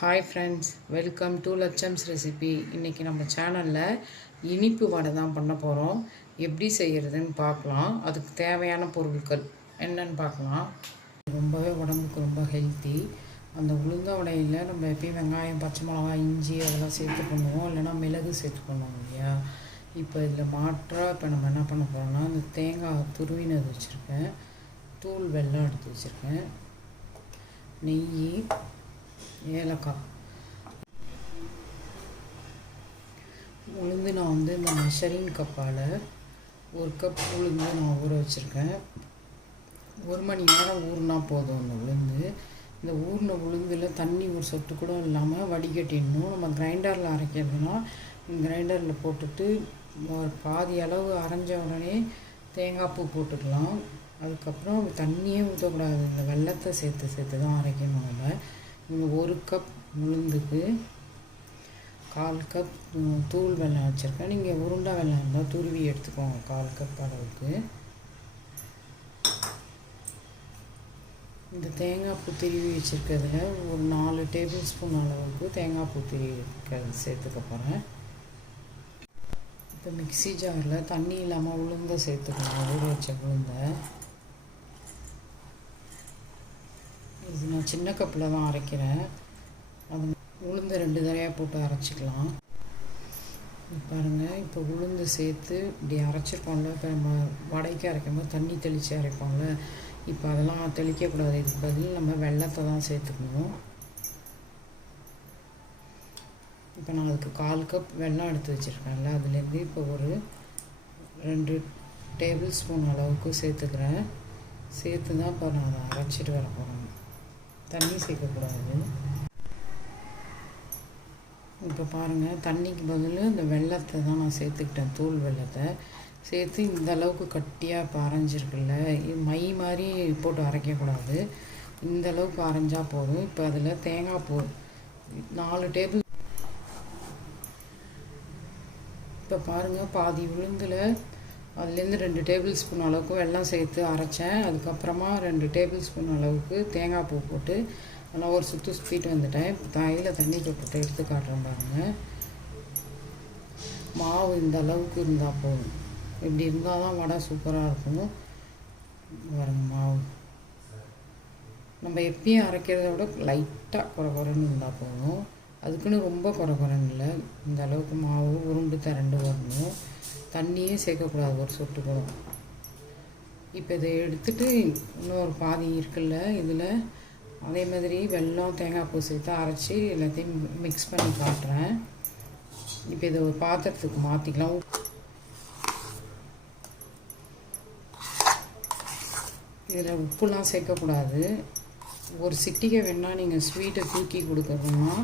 Hi friends, welcome to Latcham's recipe. இன்றைக்கி நம்ம சேனலில் இனிப்பு வடை தான் பண்ண போகிறோம். எப்படி செய்கிறதுன்னு பார்க்கலாம். அதுக்கு தேவையான பொருட்கள் என்னென்னு பார்க்கலாம். ரொம்பவே உடம்புக்கு ரொம்ப ஹெல்த்தி. அந்த உளுந்த வடையில் நம்ம எப்பயும் வெங்காயம், பச்சை மிளகாய், இஞ்சி அதெல்லாம் சேர்த்து பண்ணுவோம், இல்லைனா மிளகு சேர்த்து பண்ணுவோம் இல்லையா. இப்போ இதில் மாற்றாக இப்போ நம்ம என்ன பண்ண போகிறோம்னா, அந்த தேங்காய் துருவினது வச்சுருக்கேன், தூள் வெல்லம் எடுத்து வச்சுருக்கேன், நெய், ஏலக்காய், உளுந்து நான் வந்து இந்த மெஷரிங் கப்பால் 1 கப் உளுந்து நான் ஊற வச்சுருக்கேன். 1 மணி நேரம் ஊறினா போதும். அந்த உளுந்து, இந்த ஊறின உளுந்தில் தண்ணி ஒரு சொட்டு கூட இல்லாமல் வடிகட்டிடணும். நம்ம கிரைண்டரில் அரைக்கிறதுனா கிரைண்டரில் போட்டுட்டு ஒரு பாதி அளவு அரைஞ்ச உடனே தேங்காய் பூ போட்டுக்கலாம். அதுக்கப்புறம் தண்ணியே ஊற்றக்கூடாது, இந்த வெல்லத்தை சேர்த்து தான் அரைக்கணும். நம்ம இந்த 1 கப் உளுந்துக்கு 1/4 கப் தூள் வெல்லம் வச்சுருக்கேன். நீங்கள் உருண்டை வெல்லம் இருந்தால் துருவி எடுத்துக்கோங்க. 1/4 கப் அளவுக்கு இந்த தேங்காய் பூ திருவி வச்சுருக்கிறதுல ஒரு 4 டேபிள் ஸ்பூன் அளவுக்கு தேங்காய் பூ திருவி சேர்த்துக்க போகிறேன். இப்போ மிக்ஸி ஜாரில் தண்ணி இல்லாமல் உளுந்தை சேர்த்துக்கணும். ஊற வச்ச உளுந்தை இது நான் சின்ன கப்பில் தான் அரைக்கிறேன். அது உளுந்து 2 தடவையாக போட்டு அரைச்சிக்கலாம். பாருங்கள், இப்போ உளுந்து சேர்த்து இப்படி அரைச்சிருக்கோம்ல. இப்போ நம்ம வடைக்கு அரைக்கும்போது தண்ணி தெளித்து அரைப்போம்ல, இப்போ அதெல்லாம் தெளிக்கக்கூடாது. இதுக்கு பதில் நம்ம வெல்லத்தை தான் சேர்த்துக்கணும். இப்போ நான் அதுக்கு 1/4 கப் வெல்லம் எடுத்து வச்சுருக்கேன்ல, அதுலேருந்து இப்போ ஒரு 2 டேபிள் ஸ்பூன் அளவுக்கு சேர்த்துக்கிறேன். சேர்த்து தான் இப்போ நான் அதை அரைச்சிட்டு வர போகிறேன். தண்ணி சேர்க்கக்கூடாது. இப்போ பாருங்கள், தண்ணிக்கு பதில் இந்த வெல்லத்தை தான் நான் சேர்த்துக்கிட்டேன். தூள் வெல்லத்தை சேர்த்து இந்த அளவுக்கு கட்டியாக இப்போ அரைஞ்சிருக்குல்ல, மை மாதிரி போட்டு அரைக்கக்கூடாது. இந்த அளவுக்கு அரைஞ்சா போதும். இப்போ அதில் தேங்காய் பூ 4 டேபிள். இப்போ பாருங்கள், பாதி உளுந்தில் அதுலேருந்து 2 டேபிள் ஸ்பூன் அளவுக்கு வெல்லம் சேர்த்து அரைச்சேன். அதுக்கப்புறமா 2 டேபிள் ஸ்பூன் அளவுக்கு தேங்காய் பூ போட்டு நல்லா ஒரு சுற்றிட்டு வந்துட்டேன். இப்போ தையில் தண்ணி போட்டு எடுத்து காட்டுறேன் பாருங்கள். மாவு இந்த அளவுக்கு இருந்தால் போதும். இப்படி இருந்தால் தான் வடை சூப்பராக இருக்கும். பாருங்க, மாவு நம்ம எப்பயும் அரைக்கிறத விட லைட்டாக குறைன்னு இருந்தால் போதும். அதுக்குன்னு ரொம்ப குறைன்னு இல்லை. இந்த அளவுக்கு மாவு உருண்டு திரண்டு வரணும். தண்ணியே சேர்க்கக்கூடாது ஒரு சொட்டு கூட. இப்போ இதை எடுத்துகிட்டு இன்னொரு பாதி இருக்குல்ல, இதில் அதே மாதிரி வெல்லம், தேங்காய் பூ சேர்த்து அரைச்சி எல்லாத்தையும் மிக்ஸ் பண்ணி காட்டுறேன். இப்போ இதை ஒரு பாத்திரத்துக்கு மாற்றிக்கலாம். இதில் உப்புலாம் சேர்க்கக்கூடாது. ஒரு சிட்டிகை வேணால் நீங்கள் ஸ்வீட்டை தூக்கி கொடுக்கணுன்னா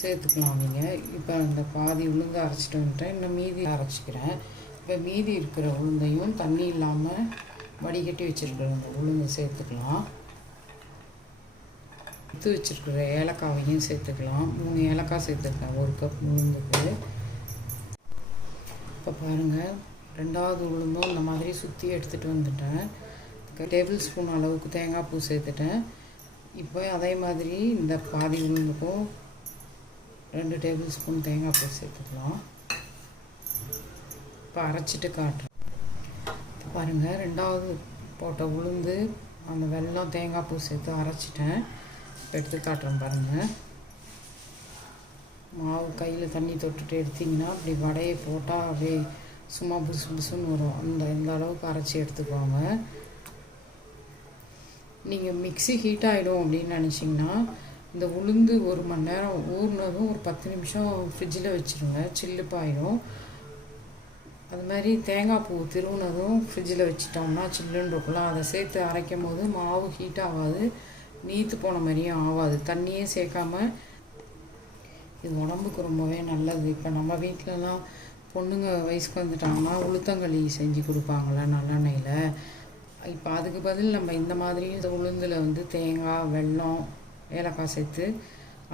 சேர்த்துக்கலாம் நீங்கள். இப்போ அந்த பாதி உளுந்து அரைச்சிட்டு வந்துட்டேன். இன்னும் மீதி அரைச்சிக்கிறேன். இப்போ மீதி இருக்கிற உளுந்தையும் தண்ணி இல்லாமல் வடிகட்டி வச்சுருக்கிற அந்த உளுந்தை சேர்த்துக்கலாம். எடுத்து வச்சுருக்கிற ஏலக்காவையும் சேர்த்துக்கலாம். 3 ஏலக்காய் சேர்த்துருக்கேன் 1 கப் உளுந்துக்கு. இப்போ பாருங்கள், 2வது உளுந்தும் இந்த மாதிரி சுற்றி எடுத்துகிட்டு வந்துட்டேன். டேபிள் ஸ்பூன் அளவுக்கு தேங்காய் பூ சேர்த்துட்டேன். இப்போ அதே மாதிரி இந்த பாதி உளுந்துக்கும் 2 டேபிள் ஸ்பூன் தேங்காய் பூ சேர்த்துக்கலாம். இப்போ அரைச்சிட்டு காட்டுறேன். இப்போ பாருங்கள், 2வது போட்ட உளுந்து அந்த வெல்லம், தேங்காய் பூ சேர்த்து அரைச்சிட்டேன். இப்போ எடுத்து காட்டுறேன் பாருங்கள். மாவு கையில் தண்ணி தொட்டுட்டு எடுத்திங்கன்னா அப்படி வடையை போட்டால் அப்படியே சும்மா புசு புசுன்னு வரும். இந்த அளவுக்கு அரைச்சி எடுத்துக்கோங்க. நீங்கள் மிக்ஸி ஹீட் ஆகிடும் அப்படின்னு நினச்சிங்கன்னா இந்த உளுந்து 1 மணி நேரம் ஊறினதும் ஒரு 10 நிமிஷம் ஃப்ரிட்ஜில் வச்சுருங்க, சில்லுப்பாயிடும். அது மாதிரி தேங்காய் பூ திருவுனதும் ஃப்ரிட்ஜில் வச்சிட்டோம்னா சில்லுன்னு இருக்கலாம். அதை சேர்த்து அரைக்கும் போது மாவு ஹீட் ஆகாது, நீத்து போன மாதிரியும் ஆகாது. தண்ணியே சேர்க்காமல் இது உடம்புக்கு ரொம்பவே நல்லது. இப்போ நம்ம வீட்டிலலாம் பொண்ணுங்க வயசுக்கு வந்துட்டாங்கன்னா உளுத்தங்களி செஞ்சு கொடுப்பாங்கள நல்லெண்ணெயில். இப்போ அதுக்கு பதில் நம்ம இந்த மாதிரி இந்த உளுந்தில் வந்து தேங்காய், வெல்லம், ஏலக்காய் சேர்த்து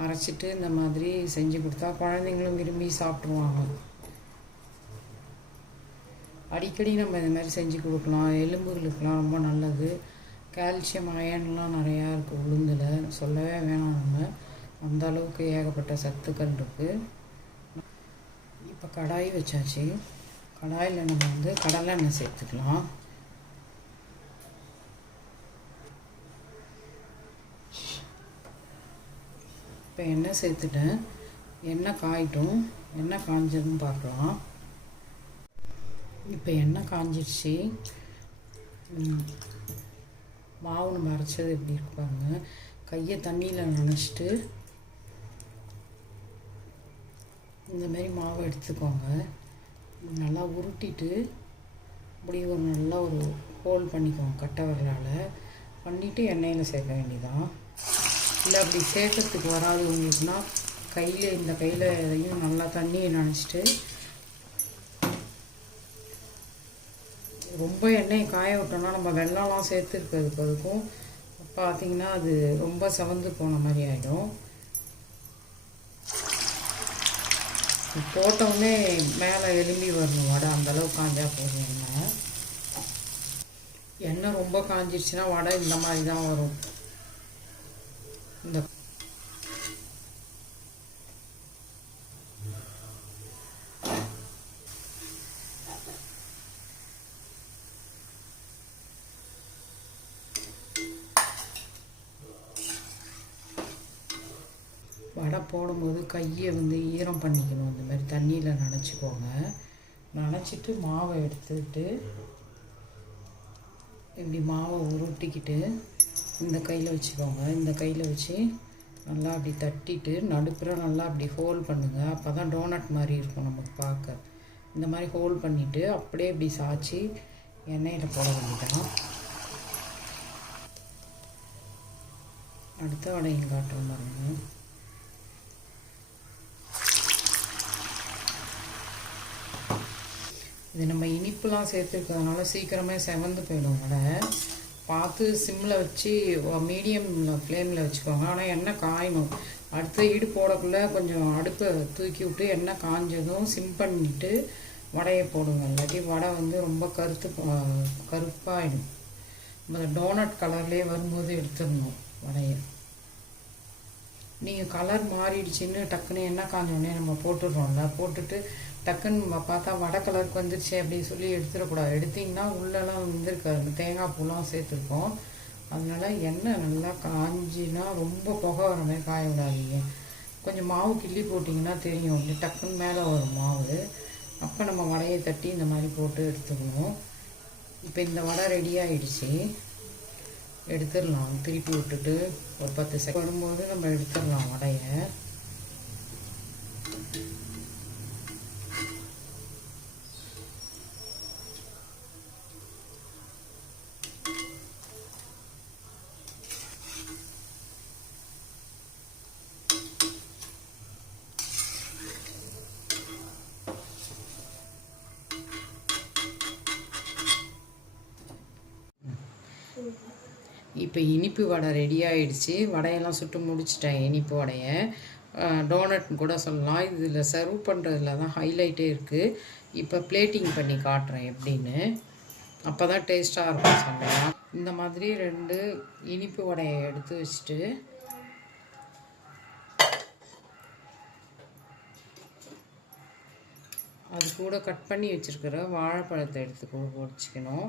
அரைச்சிட்டு இந்த மாதிரி செஞ்சு கொடுத்தா குழந்தைங்களும் விரும்பி சாப்பிட்ருவாங்க. அடிக்கடி நம்ம இந்த மாதிரி செஞ்சு கொடுக்கலாம். எலும்புகளுக்கெலாம் ரொம்ப நல்லது. கால்சியம், அயன்லாம் நிறையா இருக்குது உளுந்தில், சொல்லவே வேணாம். நம்ம அந்த அளவுக்கு ஏகப்பட்ட சத்துக்கள் இருக்குது. இப்போ கடாய் வச்சாச்சு. கடாயில் நம்ம வந்து கடலெண்ணெய் சேர்த்துக்கலாம். இப்போ எண்ணெய் சேர்த்துட்டேன். எண்ணெய் காயட்டும். எண்ணெய் காஞ்சதுன்னு பார்க்கலாம். இப்போ எண்ணெய் காஞ்சிடுச்சு. மாவு நம்ம அரைச்சது எப்படி இருப்பாங்க, கையை தண்ணியில் நனைச்சிட்டு இந்த மாதிரி மாவை எடுத்துக்கோங்க. நல்லா உருட்டிட்டு இப்படி ஒரு நல்லா ஒரு ஹோல் பண்ணிக்கோங்க கட்டை விரலால். பண்ணிவிட்டு எண்ணெயில் சேர்க்க வேண்டியதான். இல்லை அப்படி சேர்க்கறதுக்கு வராது உங்களுக்குன்னா கையில் இந்த கையில் எதையும் நல்லா தண்ணியை நனைச்சிட்டு ரொம்ப எண்ணெயை காய விட்டோம்னா நம்ம வெள்ளம்லாம் சேர்த்துருக்கிறதுக்கு அதுக்கும் பார்த்திங்கன்னா அது ரொம்ப செவந்து போன மாதிரி ஆகிடும். போட்டோடனே மேலே எலும்பி வரணும் வடை, அந்தளவுக்கு காஞ்சா போதும். எண்ணெய் ரொம்ப காஞ்சிடுச்சுன்னா வடை இந்த மாதிரி தான் வரும். இந்த வடை போடும்போது கையை வந்து ஈரம் பண்ணிக்கணும். இந்த மாதிரி தண்ணியில் நனைச்சிக்கோங்க. நனைச்சிட்டு மாவை எடுத்துக்கிட்டு இப்படி மாவை உருட்டிக்கிட்டு இந்த கையில் வச்சுக்கோங்க. இந்த கையில் வச்சு நல்லா அப்படி தட்டிட்டு நடுப்புற நல்லா அப்படி ஹோல் பண்ணுங்கள். அப்போ தான் டோனட் மாதிரி இருக்கும் நமக்கு பார்க்க. இந்த மாதிரி ஹோல் பண்ணிவிட்டு அப்படியே இப்படி சாய்ச்சி எண்ணெயில் போட வேண்டியதான். அடுத்த வடையும் காட்டுறோம் பாருங்கள். இது நம்ம இனிப்புலாம் சேர்த்துருக்கிறதுனால சீக்கிரமே செவந்து போயிடும் வடை. பார்த்து சிம்மில் வச்சு மீடியம் ஃப்ளேமில் வச்சுக்கோங்க. ஆனால் எண்ணெய் காயணும். அடுத்த ஈடு போடக்குள்ளே கொஞ்சம் அடுப்பை தூக்கி விட்டு எண்ணெய் காஞ்சதும் சிம் பண்ணிவிட்டு வடையை போடுங்க. இல்லாட்டி வடை வந்து ரொம்ப கருப்பாகிடும். நம்ம டோனட் கலர்லேயே வரும்போது எடுத்துடணும் வடையை. நீங்கள் கலர் மாறிடுச்சின்னு டக்குன்னு எண்ணெய் காஞ்சோடனே நம்ம போட்டுடுறோம்ல, போட்டுட்டு டக்குன்னு பார்த்தா வடை கலருக்கு வந்துருச்சு அப்படின்னு சொல்லி எடுத்துடக்கூடாது. எடுத்திங்கன்னா உள்ளெல்லாம் வந்துருக்காது, தேங்காய் பூலாம் சேர்த்துருக்கோம். அதனால் எண்ணெய் நல்லா காஞ்சினா ரொம்ப புகை வர மாதிரி காய விடாதீங்க. கொஞ்சம் மாவு கிள்ளி போட்டிங்கன்னா தெரியும், அப்படி டக்குன்னு மேலே வரும் மாவு. அப்போ நம்ம வடையை தட்டி இந்த மாதிரி போட்டு எடுத்துக்கணும். இப்போ இந்த வடை ரெடி ஆகிடுச்சு. எடுத்துடலாம். திருப்பி விட்டுட்டு ஒரு 10 செகண்ட் வரும்போது நம்ம எடுத்துடலாம் வடையை. இப்போ இனிப்பு வடை ரெடி ஆகிடுச்சு. வடையெல்லாம் சுட்டு முடிச்சிட்டேன். இனிப்பு வடையை டோனட்னு கூட சொல்லலாம். இதில் சர்வ் பண்ணுறதுல தான் ஹைலைட்டே இருக்குது. இப்போ பிளேட்டிங் பண்ணி காட்டுறேன் எப்படின்னு. அப்போ தான் டேஸ்ட்டாக இருக்கும் சொல்லலாம். இந்த மாதிரி 2 இனிப்பு வடையை எடுத்து வச்சுட்டு அது கூட கட் பண்ணி வச்சுருக்கிற வாழைப்பழத்தை எடுத்து கூட பொரிச்சிக்கணும்.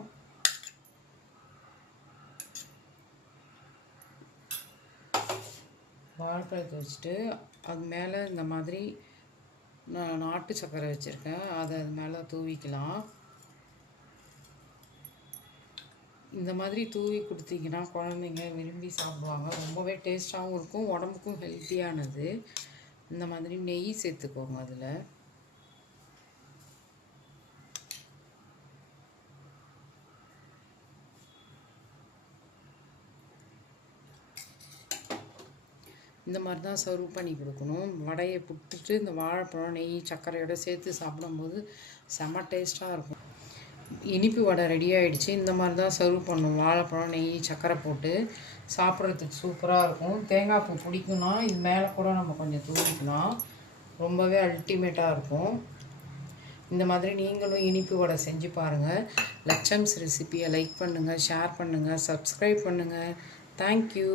வாழைப்பழத்தை வச்சுட்டு அது மேலே இந்த மாதிரி நான் நாட்டு சர்க்கரை வச்சுருக்கேன், அதை அது மேலே தூவிக்கலாம். இந்த மாதிரி தூவி கொடுத்தீங்கன்னா குழந்தைங்க விரும்பி சாப்பிடுவாங்க. ரொம்பவே டேஸ்ட்டாகவும் இருக்கும், உடம்புக்கும் ஹெல்த்தியானது. இந்த மாதிரி நெய் சேர்த்துக்கோங்க. அதில் இந்த மாதிரி தான் சர்வ் பண்ணி கொடுக்கணும். வடையை புட்டுட்டு இந்த வாழைப்பழம் நெய் சர்க்கரையோடு சேர்த்து சாப்பிடும்போது செம்ம டேஸ்ட்டாக இருக்கும். இனிப்பு வடை ரெடி ஆகிடுச்சு. இந்த மாதிரி தான் சர்வ் பண்ணணும். வாழைப்பழம் நெய் சர்க்கரை போட்டு சாப்பிட்றதுக்கு சூப்பராக இருக்கும். தேங்காய் பூ பிடிக்கும்னா இது மேலே கூட நம்ம கொஞ்சம் தூவிக்கலாம். ரொம்பவே அல்டிமேட்டாக இருக்கும். இந்த மாதிரி நீங்களும் இனிப்பு வடை செஞ்சு பாருங்கள். லட்சம்ஸ் ரெசிபியை லைக் பண்ணுங்கள், ஷேர் பண்ணுங்கள், சப்ஸ்கிரைப் பண்ணுங்கள். தேங்க்யூ.